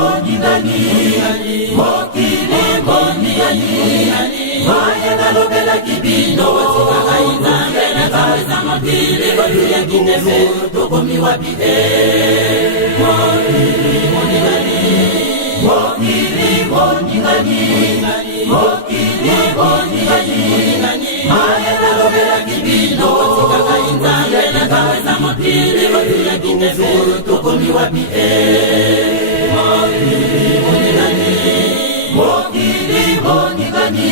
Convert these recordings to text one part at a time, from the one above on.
moningani mokili moningani maya nalobela kibino tikainzambe na kaweza mapili kotuya kinebe tokomi wapi mokili moningani mokili moningani mokili moningani maya nalobela kibino tikainzambe na kaweza mapili kotuya kinebe tokomi wapi mokili moningani mokili moningani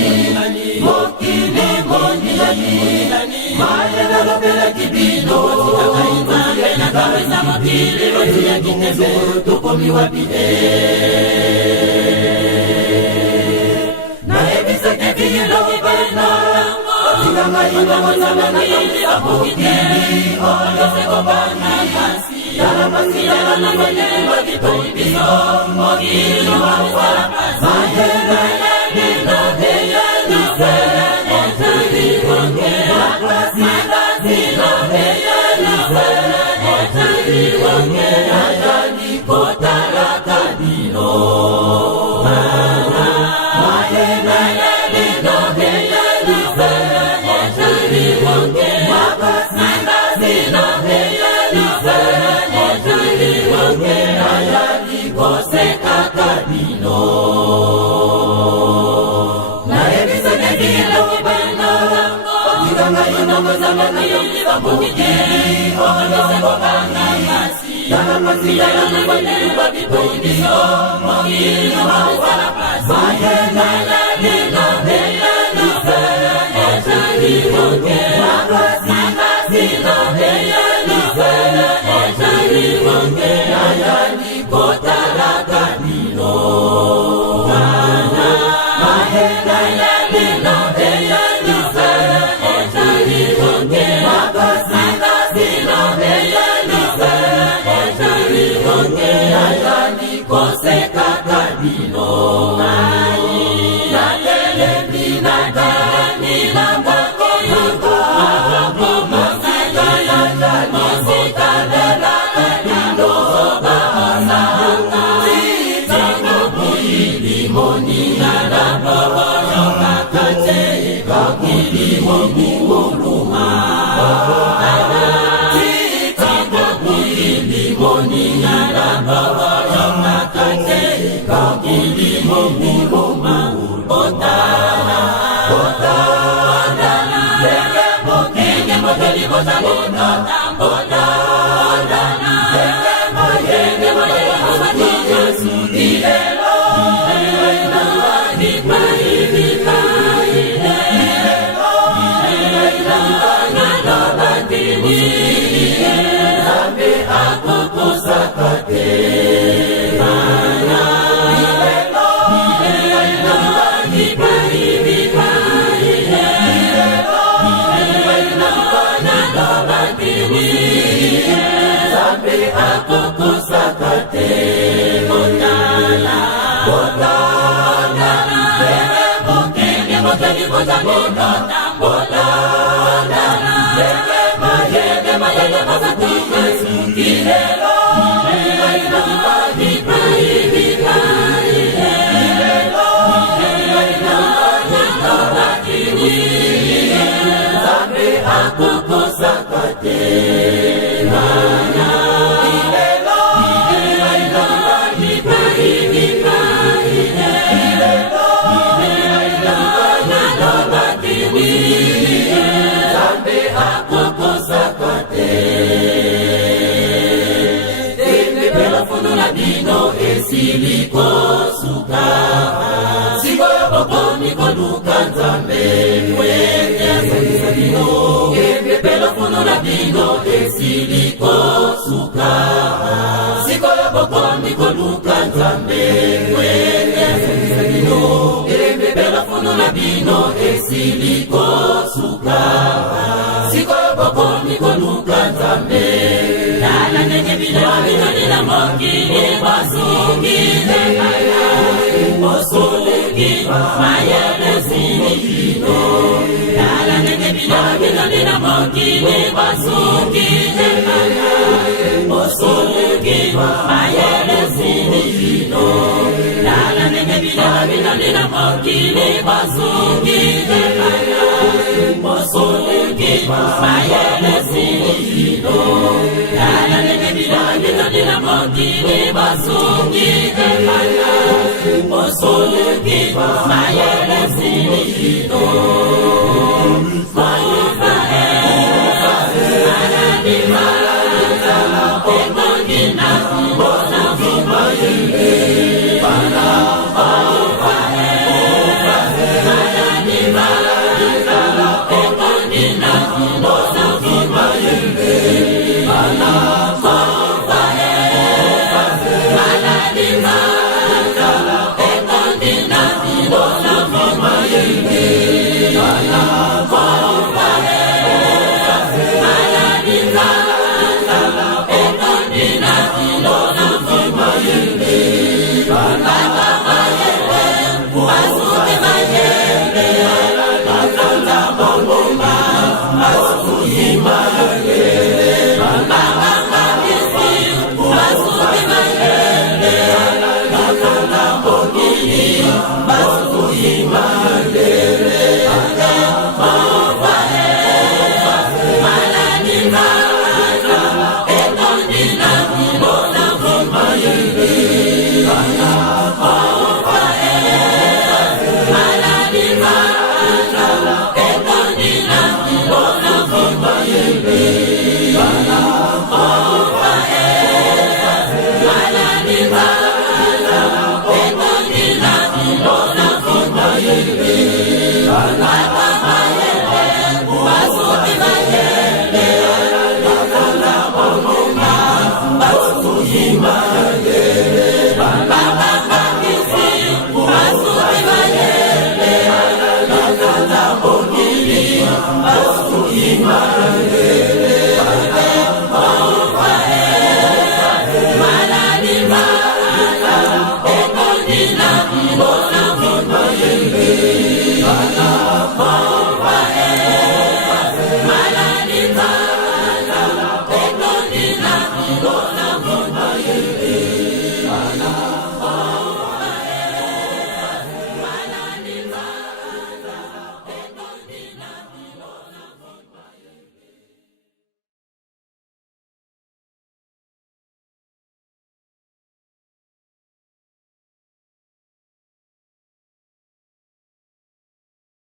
mokili moningani maya nalobela kibino tikainzambe na kaweza mapili kotuya kinebe tokomi wapi Siliko suka Sigoyo bokoni koluka nzambe Mweke sabino Kembe pelo funo la bino Siliko suka Sigoyo bokoni koluka nzambe Mweke sabino Kembe pelo funo la bino Siliko suka Sigoyo bokoni koluka nzambe Nala nenge bila bino nila mokini Wasungi nekaya Osungi mayele sinikino Nala nenge bila bino nila mokini Wasungi nekaya Osungi mayele sinikino Nina mokili bazungi dekaya Mosoluki mayele silino Nina mokili bazungi dekaya Mosoluki mayele silino